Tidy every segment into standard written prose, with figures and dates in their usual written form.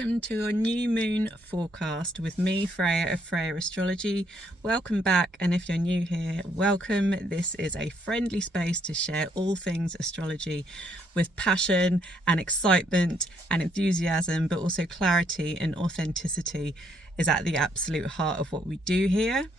welcome to a new moon forecast with me, Freya of Freya Astrology. Welcome back, and if you're new here, welcome. This is a friendly space to share all things astrology with passion and excitement and enthusiasm, but also clarity and authenticity is at the absolute heart of what we do here.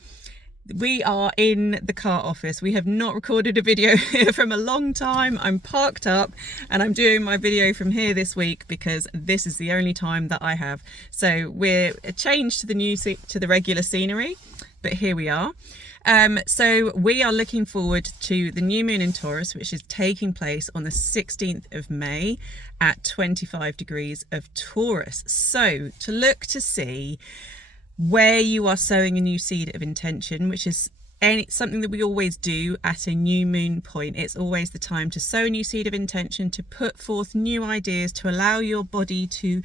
We are in the car office. We have not recorded a video here from a long time. I'm parked up and I'm doing my video from here this week because this is the only time that I have. So we're changed to the regular scenery, but here we are. So we are looking forward to the new moon in Taurus, which is taking place on the 16th of May at 25 degrees of Taurus. So to look to see where you are sowing a new seed of intention, which is something that we always do at a new moon point. It's always the time to sow a new seed of intention, to put forth new ideas, to allow your body to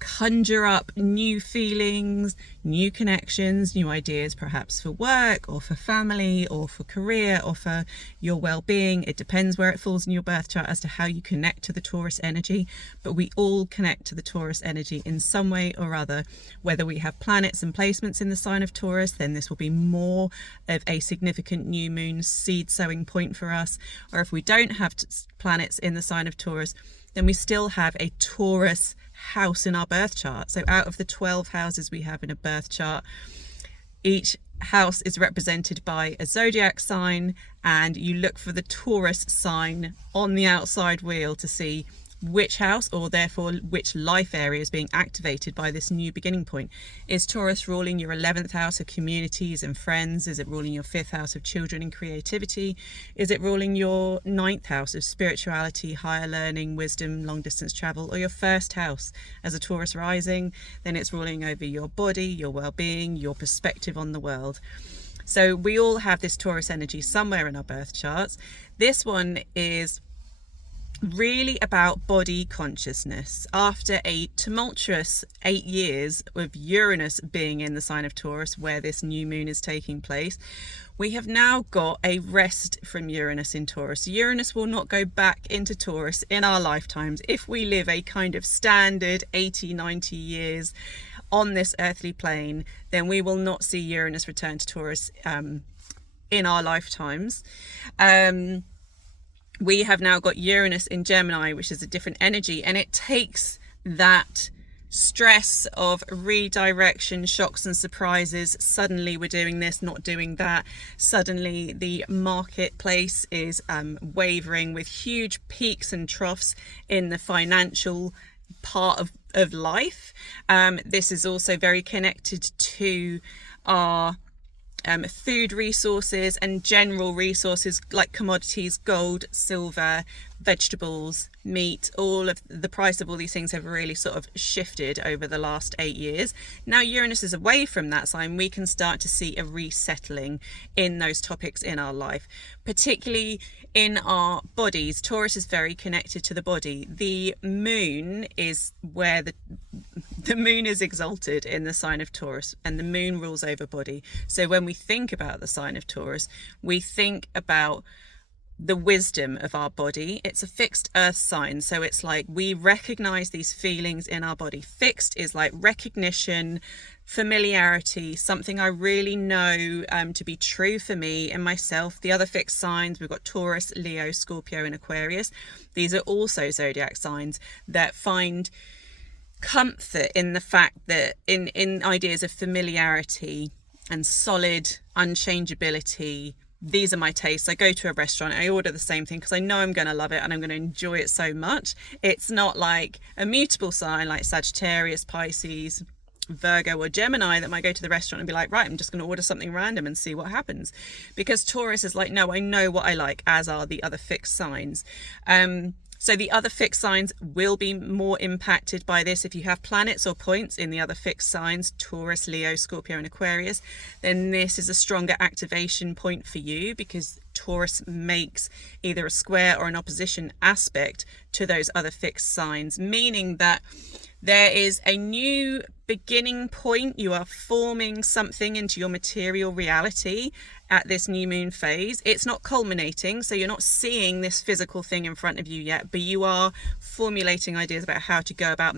conjure up new feelings, new connections, new ideas, perhaps for work or for family or for career or for your well-being. It depends where it falls in your birth chart as to how you connect to the Taurus energy, but we all connect to the Taurus energy in some way or other. Whether we have planets and placements in the sign of Taurus, then this will be more of a significant new moon seed sowing point for us, or if we don't have planets in the sign of Taurus, then we still have a Taurus house in our birth chart. So out of the 12 houses we have in a birth chart, each house is represented by a zodiac sign, and you look for the Taurus sign on the outside wheel to see which house, or therefore which life area, is being activated by this new beginning point. Is Taurus ruling your 11th house of communities and friends? Is it ruling your 5th house of children and creativity? Is it ruling your 9th house of spirituality, higher learning, wisdom, long distance travel? Or your 1st house as a Taurus rising? Then it's ruling over your body, your well-being, your perspective on the world. So we all have this Taurus energy somewhere in our birth charts. This one is really about body consciousness. After a tumultuous 8 years of Uranus being in the sign of Taurus, where this new moon is taking place, we have now got a rest from Uranus in Taurus. Uranus will not go back into Taurus in our lifetimes. If we live a kind of standard 80-90 years on this earthly plane, then we will not see Uranus return to Taurus in our lifetimes. We have now got Uranus in Gemini, which is a different energy, and it takes that stress of redirection, shocks and surprises. Suddenly we're doing this, not doing that. Suddenly the marketplace is wavering, with huge peaks and troughs in the financial part of life. This is also very connected to our food resources and general resources like commodities, gold, silver, vegetables, meat. All of the price of all these things have really sort of shifted over the last 8 years. Now Uranus is away from that sign, we can start to see a resettling in those topics in our life, particularly in our bodies. Taurus is very connected to the body. The moon is where the moon is exalted in the sign of Taurus, and the moon rules over body. So when we think about the sign of Taurus, we think about the wisdom of our body. It's a fixed earth sign, so it's like we recognize these feelings in our body. Fixed is like recognition, familiarity, something I really know to be true for me and myself. The other fixed signs, we've got Taurus, Leo, Scorpio and Aquarius. These are also zodiac signs that find comfort in the fact that in ideas of familiarity and solid unchangeability. These are my tastes. I go to a restaurant, I order the same thing because I know I'm going to love it and I'm going to enjoy it so much. It's not like a mutable sign like Sagittarius, Pisces, Virgo or Gemini that might go to the restaurant and be like, right, I'm just going to order something random and see what happens. Because Taurus is like, no, I know what I like, as are the other fixed signs. So the other fixed signs will be more impacted by this. If you have planets or points in the other fixed signs, Taurus, Leo, Scorpio and Aquarius, then this is a stronger activation point for you, because Taurus makes either a square or an opposition aspect to those other fixed signs, meaning that there is a new beginning point. You are forming something into your material reality at this new moon phase. It's not culminating, so you're not seeing this physical thing in front of you yet, but you are formulating ideas about how to go about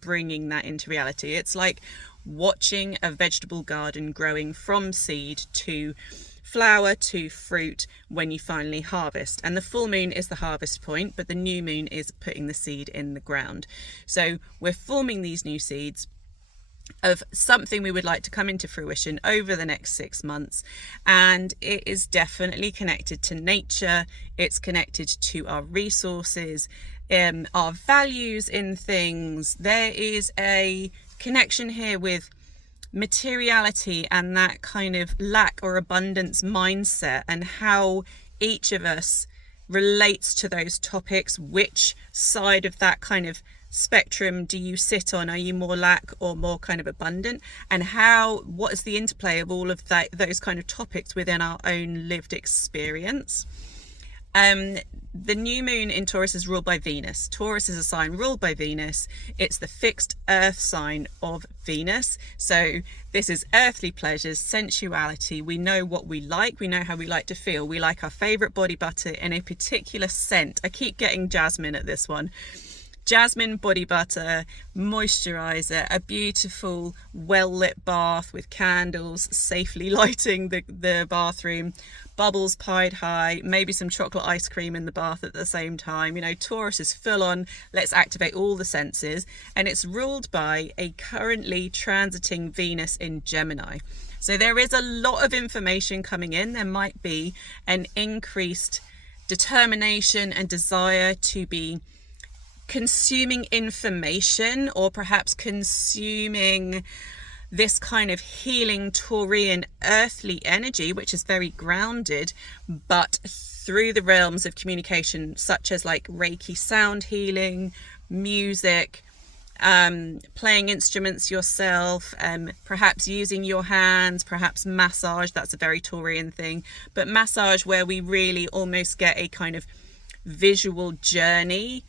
bringing that into reality. It's like watching a vegetable garden growing from seed to flower to fruit when you finally harvest. And the full moon is the harvest point, but the new moon is putting the seed in the ground. So we're forming these new seeds of something we would like to come into fruition over the next 6 months. And it is definitely connected to nature. It's connected to our resources, our values in things. There is a connection here with materiality and that kind of lack or abundance mindset, and how each of us relates to those topics. Which side of that kind of spectrum do you sit on? Are you more lack or more kind of abundant? And what is the interplay of all of those kind of topics within our own lived experience? The new moon in Taurus is ruled by Venus. Taurus is a sign ruled by Venus. It's the fixed earth sign of Venus. So this is earthly pleasures, sensuality. We know what we like. We know how we like to feel. We like our favorite body butter in a particular scent. I keep getting jasmine at this one. Jasmine body butter, moisturizer, a beautiful well-lit bath with candles safely lighting the bathroom, bubbles pied high, maybe some chocolate ice cream in the bath at the same time. You know, Taurus is full on, let's activate all the senses. And it's ruled by a currently transiting Venus in Gemini. So there is a lot of information coming in. There might be an increased determination and desire to be consuming information, or perhaps consuming this kind of healing Taurian earthly energy, which is very grounded, but through the realms of communication, such as like Reiki sound healing, music, playing instruments yourself, perhaps using your hands, perhaps massage. That's a very Taurian thing, but massage where we really almost get a kind of visual journey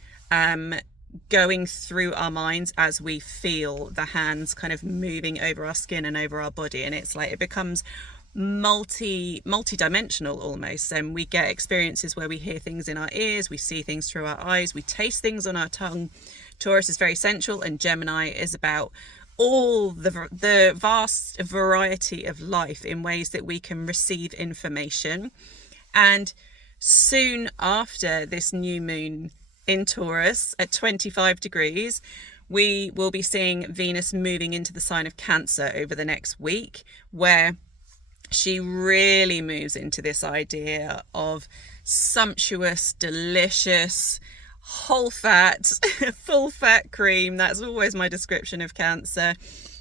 going through our minds as we feel the hands kind of moving over our skin and over our body. And it's like it becomes multi-dimensional almost, and we get experiences where we hear things in our ears, we see things through our eyes, we taste things on our tongue. Taurus is very sensual, and Gemini is about all the vast variety of life in ways that we can receive information. And soon after this new moon in Taurus at 25 degrees, we will be seeing Venus moving into the sign of Cancer over the next week, where she really moves into this idea of sumptuous, delicious, whole fat, full fat cream. That's always my description of Cancer.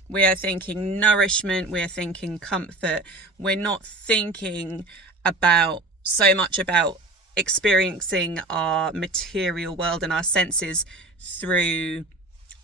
We are thinking nourishment, we're thinking comfort. We're not thinking so much about experiencing our material world and our senses through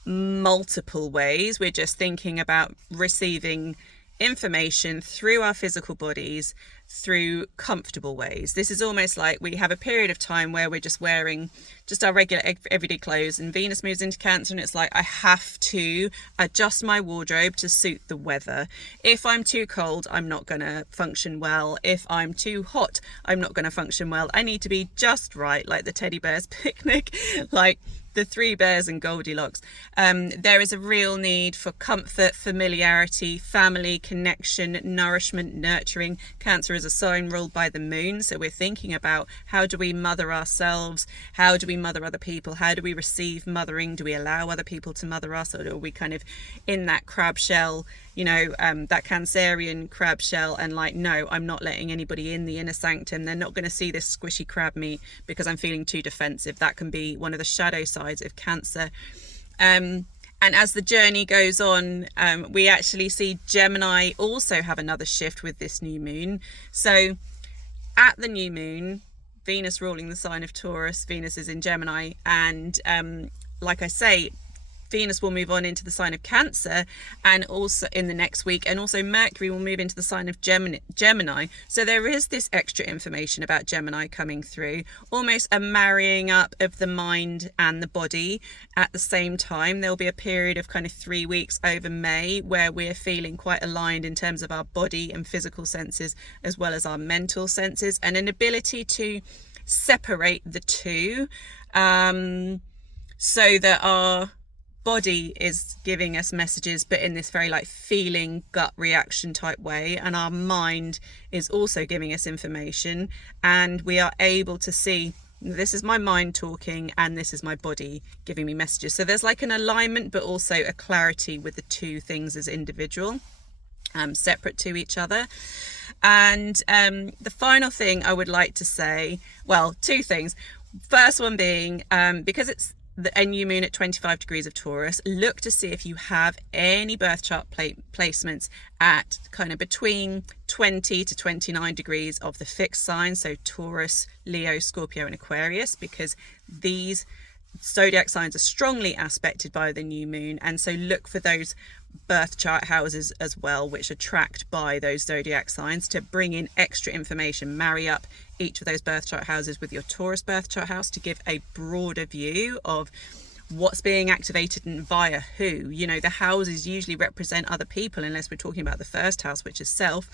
multiple ways. We're just thinking about receiving information through our physical bodies through comfortable ways. This is almost like we have a period of time where we're just wearing just our regular everyday clothes, and Venus moves into Cancer, and it's like I have to adjust my wardrobe to suit the weather. If I'm too cold, I'm not going to function well. If I'm too hot, I'm not going to function well. I need to be just right, like the teddy bear's picnic, like the Three Bears and Goldilocks. There is a real need for comfort, familiarity, family, connection, nourishment, nurturing. Cancer is a sign ruled by the moon, so we're thinking about how do we mother ourselves, how do we mother other people, how do we receive mothering, do we allow other people to mother us, or are we kind of in that crab shell, that Cancerian crab shell, and like, no, I'm not letting anybody in the inner sanctum. They're not going to see this squishy crab meat because I'm feeling too defensive. That can be one of the shadow sides of Cancer. And as the journey goes on, we actually see Gemini also have another shift with this new moon. So at the new moon, Venus ruling the sign of Taurus, Venus is in Gemini, and like I say, Venus will move on into the sign of Cancer, and also in the next week, and also Mercury will move into the sign of Gemini. So there is this extra information about Gemini coming through, almost a marrying up of the mind and the body at the same time. There'll be a period of kind of 3 weeks over May where we're feeling quite aligned in terms of our body and physical senses, as well as our mental senses, and an ability to separate the two, so that our body is giving us messages, but in this very like feeling gut reaction type way, and our mind is also giving us information, and we are able to see, this is my mind talking and this is my body giving me messages. So there's like an alignment, but also a clarity with the two things as individual, separate to each other. And the final thing I would like to say, well, two things. First one being, because it's a new moon at 25 degrees of Taurus, look to see if you have any birth chart placements at kind of between 20 to 29 degrees of the fixed sign, so Taurus, Leo, Scorpio and Aquarius, because these zodiac signs are strongly aspected by the new moon, and so look for those birth chart houses as well, which are tracked by those zodiac signs, to bring in extra information. Marry up each of those birth chart houses with your Taurus birth chart house to give a broader view of what's being activated and via who. You know, the houses usually represent other people, unless we're talking about the first house, which is self.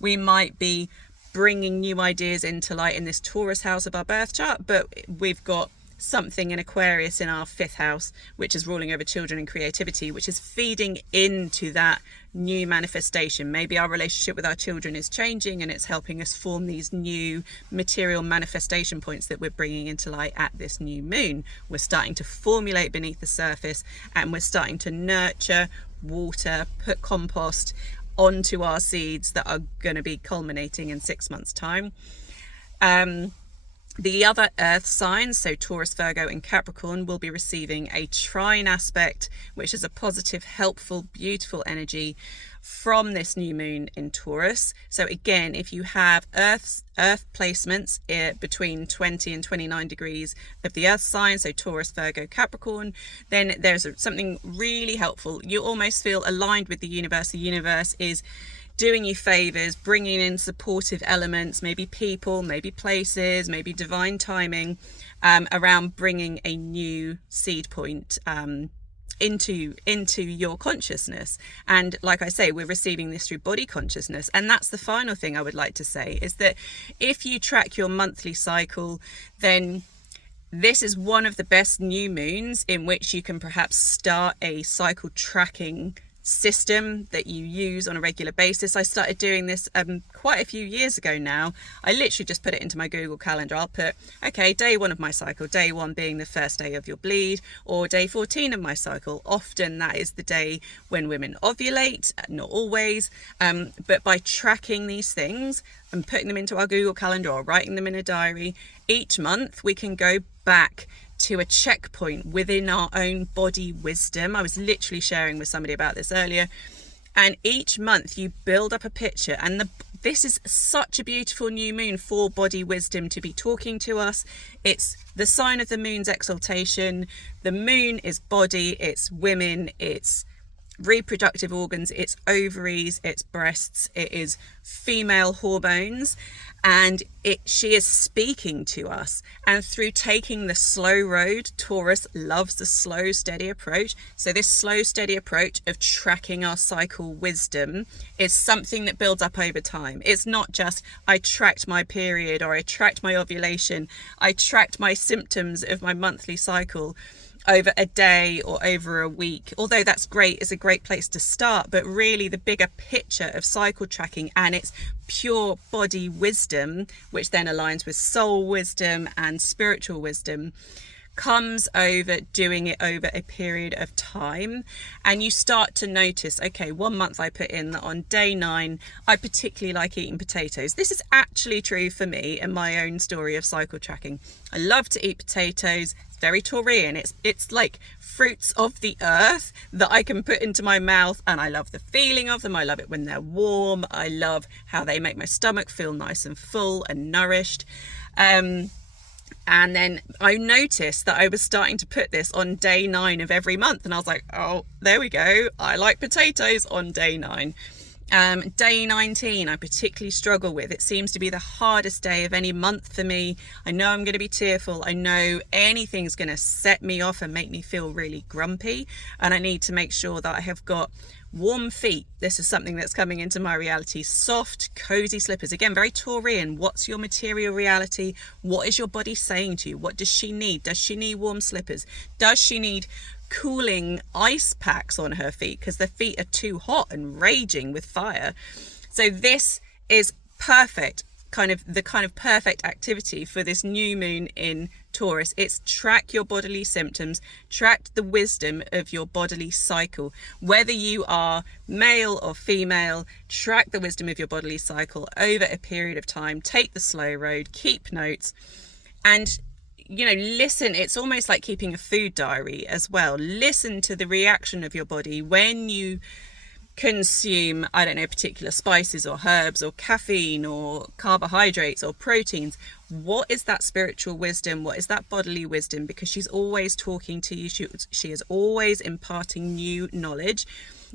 We might be bringing new ideas into light in this Taurus house of our birth chart, but we've got something in Aquarius in our 5th house, which is ruling over children and creativity, which is feeding into that new manifestation. Maybe our relationship with our children is changing and it's helping us form these new material manifestation points that we're bringing into light at this new moon. We're starting to formulate beneath the surface, and we're starting to nurture, water, put compost onto our seeds that are going to be culminating in 6 months' time. The other earth signs, so Taurus, Virgo and Capricorn, will be receiving a trine aspect, which is a positive, helpful, beautiful energy from this new moon in Taurus. So again, if you have earth placements between 20 and 29 degrees of the earth sign, so Taurus, Virgo, Capricorn, then there's something really helpful. You almost feel aligned with the universe. The universe is doing you favors, bringing in supportive elements, maybe people, maybe places, maybe divine timing, around bringing a new seed point into your consciousness. And like I say, we're receiving this through body consciousness. And that's the final thing I would like to say, is that if you track your monthly cycle, then this is one of the best new moons in which you can perhaps start a cycle tracking system that you use on a regular basis. I started doing this quite a few years ago now. I literally just put it into my Google Calendar. I'll put, okay, day 1 of my cycle, day 1 being the first day of your bleed, or day 14 of my cycle. Often that is the day when women ovulate, not always, but by tracking these things and putting them into our Google Calendar or writing them in a diary, each month we can go back to a checkpoint within our own body wisdom. I was literally sharing with somebody about this earlier, and each month you build up a picture, and this is such a beautiful new moon for body wisdom to be talking to us. It's the sign of the moon's exaltation. The moon is body, it's women, it's reproductive organs, it's ovaries, it's breasts, it is female hormones, and she is speaking to us. And through taking the slow road, Taurus loves the slow, steady approach. So this slow, steady approach of tracking our cycle wisdom is something that builds up over time. It's not just, I tracked my period or I tracked my ovulation, I tracked my symptoms of my monthly cycle over a day or over a week. Although that's great, it's a great place to start, but really the bigger picture of cycle tracking and its pure body wisdom, which then aligns with soul wisdom and spiritual wisdom, comes over doing it over a period of time. And you start to notice, okay, 1 month I put in that on day 9 I particularly like eating potatoes. This is actually true for me and my own story of cycle tracking. I love to eat potatoes. It's very Taurian. It's like fruits of the earth that I can put into my mouth, and I love the feeling of them. I love it when they're warm. I love how they make my stomach feel nice and full and nourished. And then I noticed that I was starting to put this on day 9 of every month. And I was like, oh, there we go. I like potatoes on day 9. Day 19, I particularly struggle with. It seems to be the hardest day of any month for me. I know I'm going to be tearful. I know anything's going to set me off and make me feel really grumpy. And I need to make sure that I have got warm feet. This is something that's coming into my reality. Soft, cozy slippers. Again, very Taurian. What's your material reality? What is your body saying to you? What does she need? Does she need warm slippers? Does she need cooling ice packs on her feet because the feet are too hot and raging with fire? So this is perfect, kind of perfect activity for this new moon in Taurus. It's track your bodily symptoms, track the wisdom of your bodily cycle. Whether you are male or female, track the wisdom of your bodily cycle over a period of time. Take the slow road, keep notes, and listen. It's almost like keeping a food diary as well. Listen to the reaction of your body when you consume, I don't know, particular spices or herbs or caffeine or carbohydrates or proteins. What is that spiritual wisdom? What is that bodily wisdom? Because she's always talking to you. She is always imparting new knowledge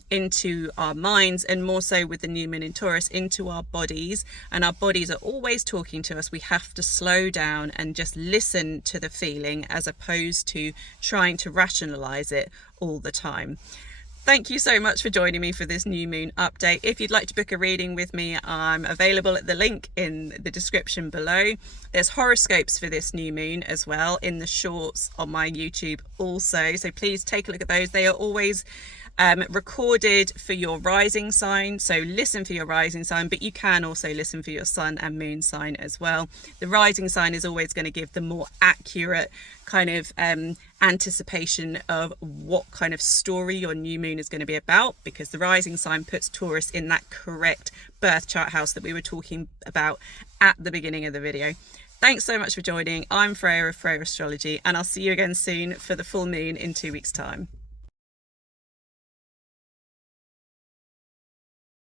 into our minds, and more so with the new moon in Taurus, into our bodies. And our bodies are always talking to us. We have to slow down and just listen to the feeling as opposed to trying to rationalize it all the time. Thank you so much for joining me for this new moon update. If you'd like to book a reading with me, I'm available at the link in the description below. There's horoscopes for this new moon as well in the shorts on my YouTube also. So please take a look at those. They are always recorded for your rising sign, so listen for your rising sign, but you can also listen for your sun and moon sign as well. The rising sign is always going to give the more accurate kind of anticipation of what kind of story your new moon is going to be about, because the rising sign puts Taurus in that correct birth chart house that we were talking about at the beginning of the video. Thanks so much for joining. I'm Freya of Freya Astrology, and I'll see you again soon for the full moon in 2 weeks' time.